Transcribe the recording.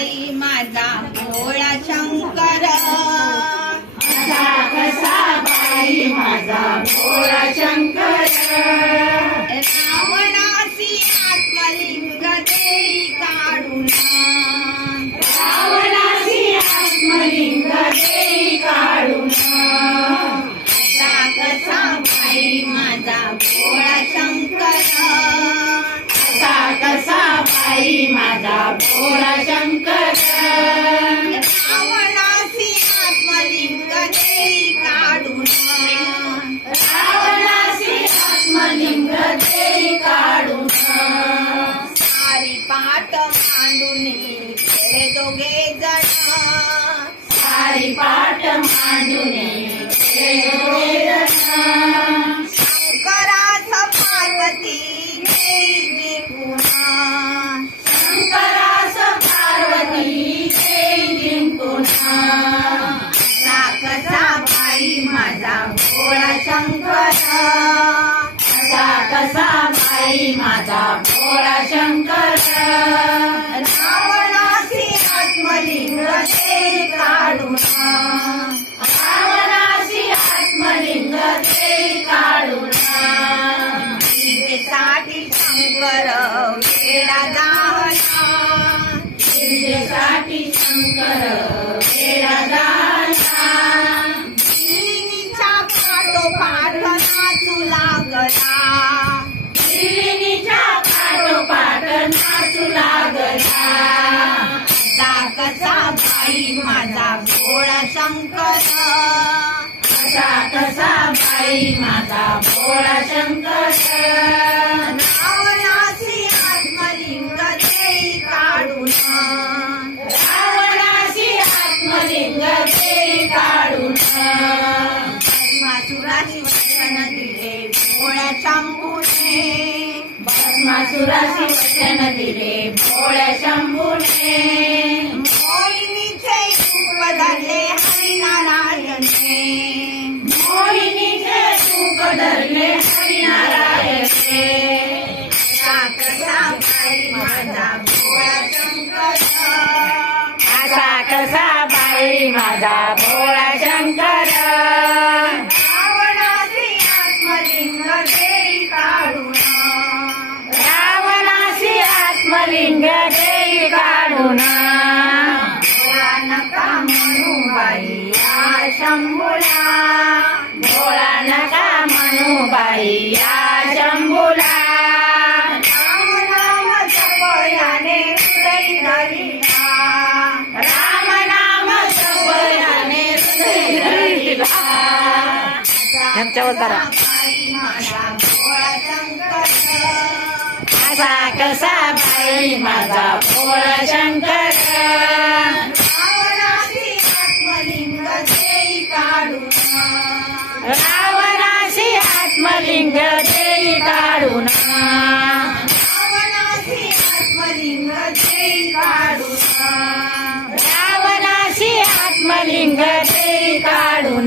बाई माझा भोळा शंकर, असा कसा बाई माझा भोळा शंकर, रावणासी आत्मलिंग देई काढून, रावणासी आत्मलिंग देई काढून, असा कसा बाई माझा भोळा शंकर, असा कसा बाई माझा भोळा शंकर, रावणासी आत्मलिंग देई काढून, रावणासी आत्मलिंग देई काढून, सारी पाट मांडून खेळे दोघे जण, सारी पाट मांडून खेळे जण, शंकरास पार्वती देई जिंकून, शंकरास पार्वती देई जिंकून, असा कसा बाई माझा भोळा शंकर, असा कसा बाई माझा भोळा शंकर, रावणासी आत्मलिंग देई काढून, रावणासी आत्मलिंग देई काढून, साठी शंकर वेडा झाला, साठी शंकर वेडा झाला, दिल्लीच्या पाठोपाठ नाचू लागला, दिल्लीच्या पाठोपाठ नाचू लागला, असा कसा बाई माझा भोळा शंकर, असा कसा बाई माझा भोळा शंकर, रावणासी आत्मलिंग देई काढून, रावणासी आत्मलिंग देई काढून, भस्मासुराची वचन दिले भोळ्या शंभूने, भस्मासुराशी वचन दिले भोळ्या शंभूने, मोहिनीचे रूप धरले हरिनारायणे, मोहिनीचे रूप धरले हरिनारायणे, असा कसा बाई माझा भोळा शंकर, असा कसा बाई माझा भोळा शंकर, रावणासी आत्मलिंग देई काढून, रावणासी आत्मलिंग देई काढून, भोळा नका म्हणू बाई या शंभूला, भोळा नका म्हणू बाई या शंभूला, राम नाम जपयाने हृदय धरिला, राम नाम जपयाने हृदय धरिला, बाई माझा भोळा शंकर, असा कसा बाई माझा भोळा शंकर, रावणासी आत्मलिंग देई काढून, रावणासी आत्मलिंग देई काढून, रावणासी आत्मलिंग देई काढून, रावणासी आत्मलिंग देई काढून,